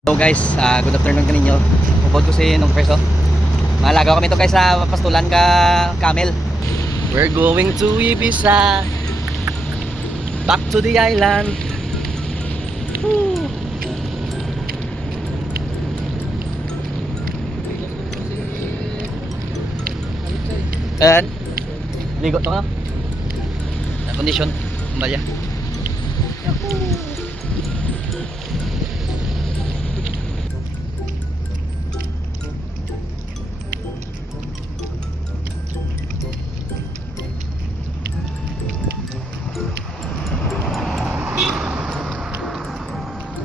So guys, good afternoon kaninyo. Upod ko si nung preso. Malagaw kami to guys sa pastulan ka Camel. We're going to Ibiza. Back to the island. Woo. And ligo to nga. Na condition, kumbalya.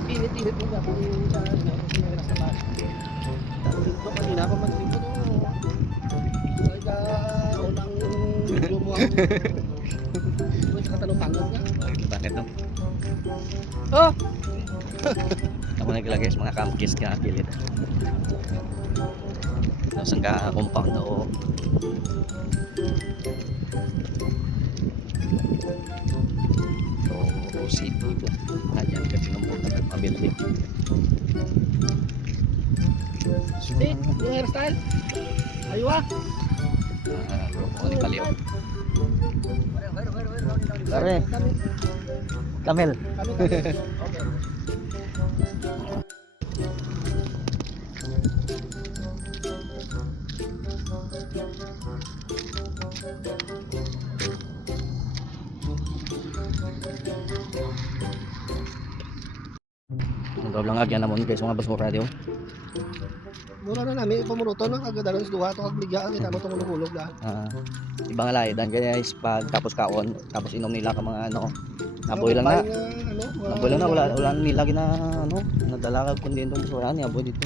Init-init mo ba kung sa nasa taas? Dito kanina pa mag-trip ko to. Talaga unang video mo ako. Ito sa katanong-tanong ka. Bakit no? Oh! Ako naglagay sa mga campkis ka pilit. Tapos ang compound o city po. Ayan kasi ng puta ng pability. Hey, yung hairstyle. Ayaw ah. Ano ni Paliw? Pare. Camel. Okay. Ang lang agyan namon guys mga basura dio. Mura na namin pumuruto no kagadalan sa duha to kagligya kita mo tong hulog da. Iba nga lahi dan guys pag tapos kaon tapos inom nila ka mga ano naboy lang na. Naboy lang na wala nila gina ano nadala ka kundi itong basura ni aboy dito.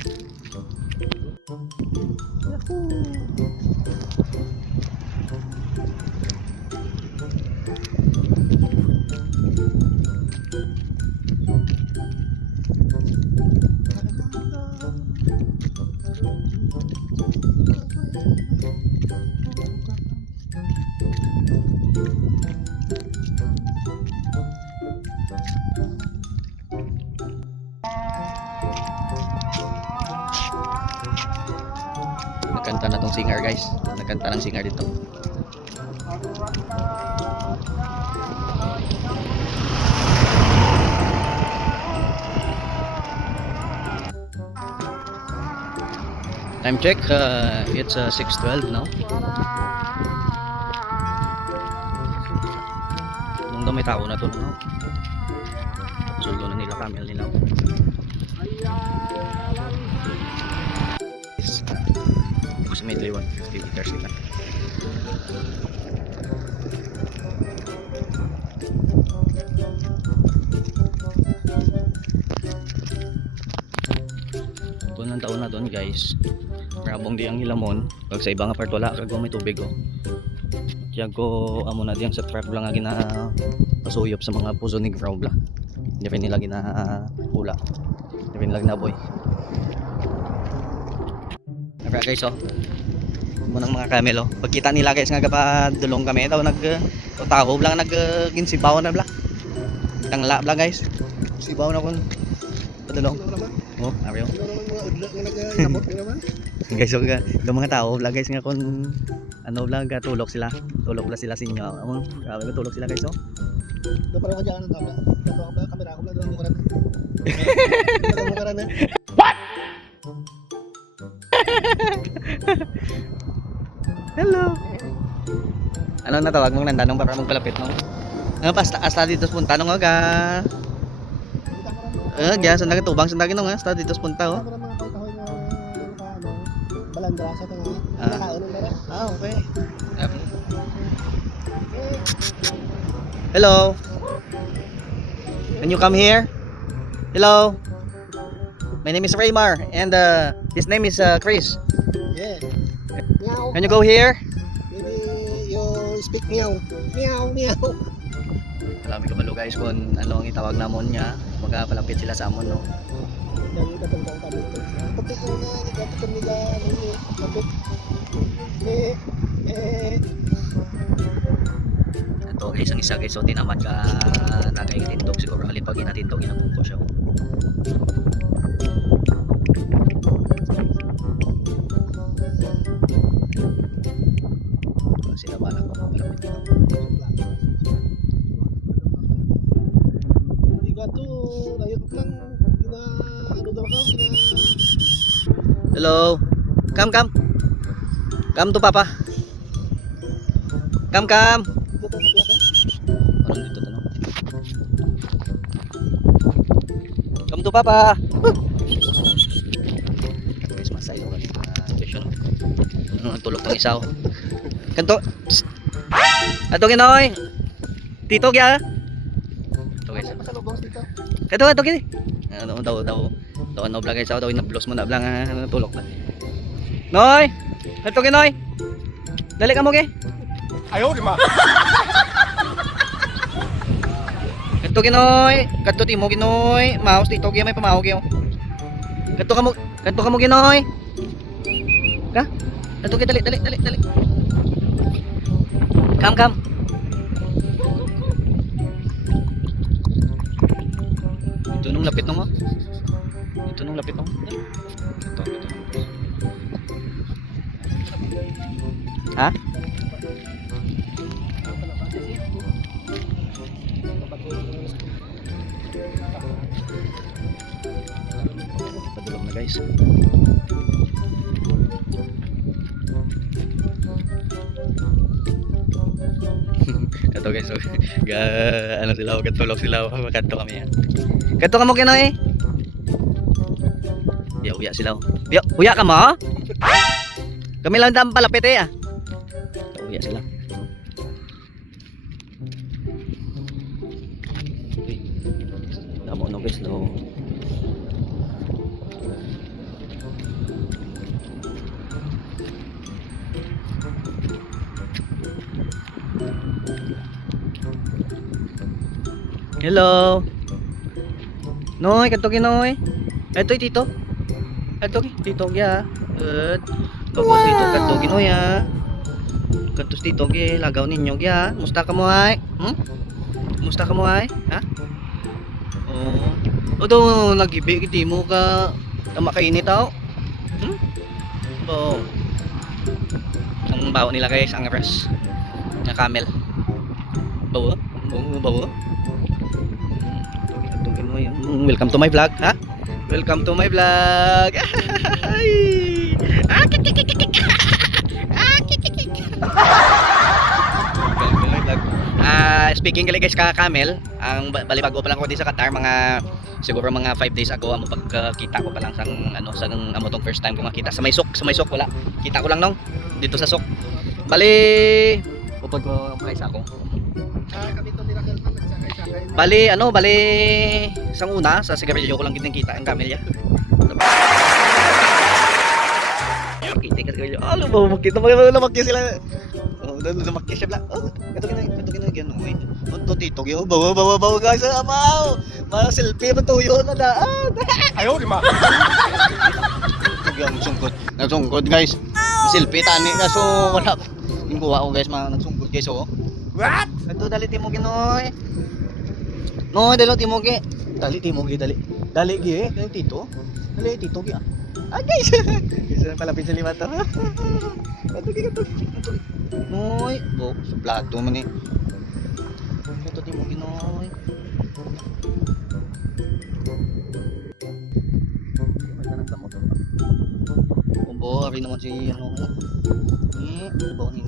Nagkanta na tong singer guys. Nagkanta ng singer dito. Time check, it's 6:12 now. Nung daw may tao na to no? Sulo na nila camel nila. Approximately 150 meters nila. Kung ng taon na doon guys, marabong di ang hilamon. Pag sa ibang apart wala kag may tubig oh. Kaya ko amo na diyang sa truck lang nga gina pasuyop sa mga puso ni Grau bla. Hindi rin nila gina hula. Hindi rin nila ginaboy. Alright guys oh. Munang mga camel oh. Pagkita nila guys nga kapadulong kami daw taho lang ginsibaw na bla. Tangla bla guys. Sibaw na kun padulong. Oh, ariyo. Guys, so yung mga tao vlog guys nga kun ano vlog tulog sila. Tulog la sila sa inyo. Amo, grabe tulog sila guys oh. Do para ka diyan ang tabla. Dato ka kamera ko lang mo karan. Mo karan na. What? Hello. Ano na tawag mong nandanong para magpalapit no? Ano pa hasta dito punta no nga. Gya sa nagatubang sa nagino nga hasta dito punta oh. Balandra sa tanga. Nakaano na. Okay. Hello. Can you come here? Hello. My name is Raymar and his name is Chris. Yeah. Meow. Can you go here? Maybe you speak meow. Meow, meow. Alam ko malo guys kung ano ang itawag namon niya. Magpalapit sila sa amon no. Dami ka tong kami. Pati ko na nagapit nila lapit. Ito guys ang isa guys so tinaman ka nagay tindog siguro alipag inatindog inabungko siya. Hello. Come, come. Come to Papa. Come, come. Parang dito to, no? Come to Papa. Guys, masayo ka dito na station. Tulog pang isa, oh. Kanto. Psst. Ato ginoy. Tito kya. Ito guys. Ito gini. Ano daw ano vlog guys, daw ina-blows mo na vlog tulog na. Noy. Ito ginoy. Dali ka mo ge. Ayaw, di ma. Ito ginoy. Kadto ti mo ginoy. Mouse dito gyud may pamaho gyud. Kadto ka mo ginoy. Ka? Ito gyud dali. Come. Ito nung lapit nung mo. Ito. Ha? Padulog na guys. Ito guys, so, ano sila, katulog sila, kanto kami yan. Kanto ka mo kinoy. Uya sila. Uya ka mo? Kami lang dam palapit eh. Uya sila. Damo no guys, no. Hello. Noy, kanto Noy. Ito tito. Ito tito ya. Tapos dito kanto Noy ya. Kantos dito ge lagaw ninyo ya. Musta ka mo ay? Musta ka mo ay? Ha? Oh. Odo nagibi kiti mo ka makainit tao. Oh. Ang bawo nila guys, ang res. Na camel. Bawo? Bawo? Welcome to my vlog, ha? Welcome to my vlog. Speaking gali guys ka camel, ang balibago pa lang ko di sa Qatar, mga siguro mga 5 days ago amo pagkita ko pa lang sang ano sang amo tong first time ko makita sa may sok wala. Kita ko lang nong dito sa sok. Bali upod ko mga isa ko. Bali sang una sa sigarilyo ko lang kita ang camel ya. Kita ka sigarilyo. Ano ba makita makita sila. Oh, lumakya siya bla. Oh, kato kina gyan oy. Unto tito gyo. Bawa guys, amaw. Ma selfie pa tuyo na daan. Ayaw di ma. Nagsungkot guys. Selfie tani kaso wala. Ingkuha ko guys, nagsungkot guys oh. What? Kato dali timo ginoy. No, dali timo gi. Dali gi kay tito. Dali tito gi. Ah guys. Isa palapit sa lima to. Kato. Noy, bo, plato man ni. Ito timo ginoy. Bo, ari naman si ano. Bo ni.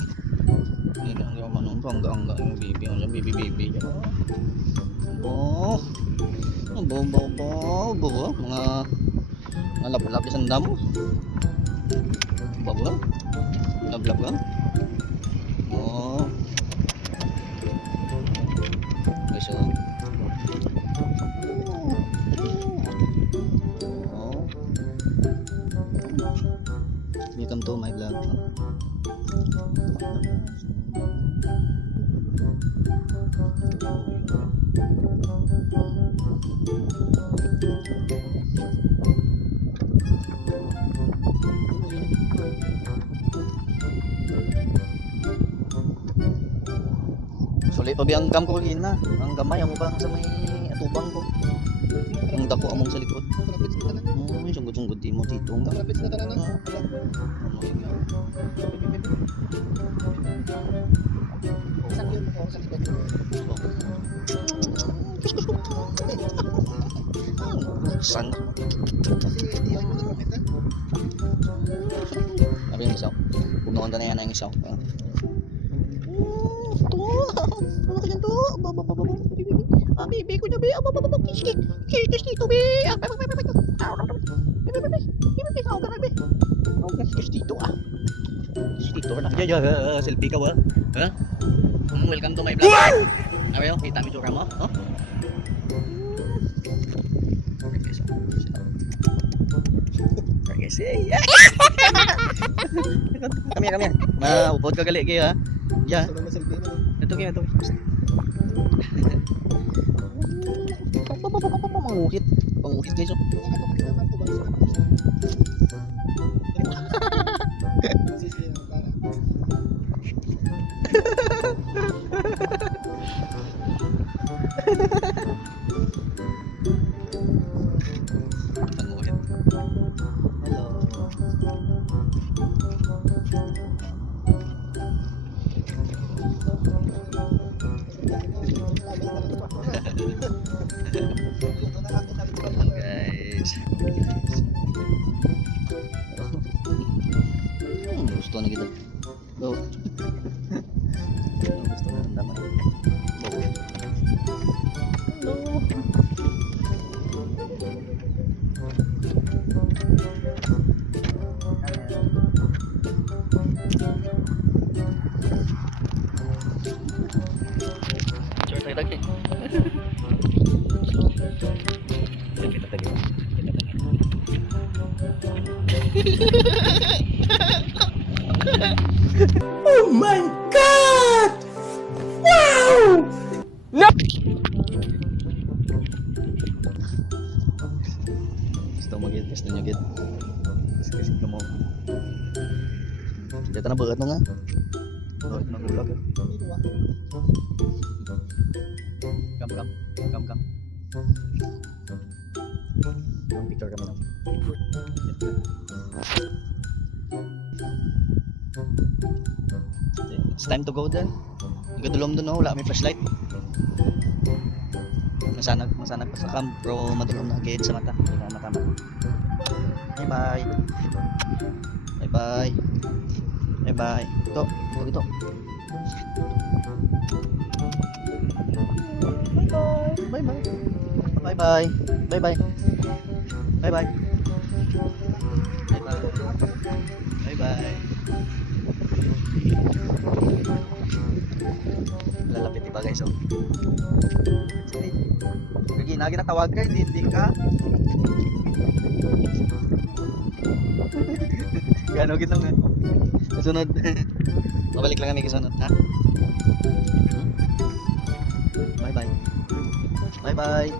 Ni ang manong hanggang yung bibi, ang bibi. Bo. Bo, mga lapis ang damo. Bo. Lablab. Oh. Guys, oh. Welcome to my vlog. Sulit pa biyang gam ko na. Ang gamay amo pa sa may atubang ko. Ang dako among sa likod. May sungod-sungod di mo tito. Malapit na tanan. San? Kasi hindi ako nagamit ha. Ano yung isaw? Huwag na na yan ang isaw. Ito. Ano ka dyan to? Baby ko na ba? Kiss dito ba? Kiss dito ah. Kiss dito na. Selfie ka ba? Ha? Welcome to my vlog. Ano yun? Kita mo yung tsura mo? Oh? Kami kami. Maupod ka gali kayo ha. Ya. Sa mga selfie mo. Ito kaya ito. Panguhit. Panguhit guys. Panguhit. Hello. Guys. Gusto na kita. Go. Gusto na ng dama. Go. Hello. Sure tayo lagi. Kita tadi. Kita tadi. Oh my God! Wow! Gusto mo gid, gusto niya gid. Kasi mo. Dito na buhat mo nga. Buhat na gulag. Kam. Ang picture kami lang. It's time to go then. Gadulom dun wala may flashlight. Masanag pa sa cam pero madulom na gid sa mata. Hindi na matama. Bye. Ito. Bye. Lalapit pa guys oh. Sige, naginatawag ka, hindi ka. Gano kita nga. Kasunod. Mabalik lang kami kasunod, ha? Bye.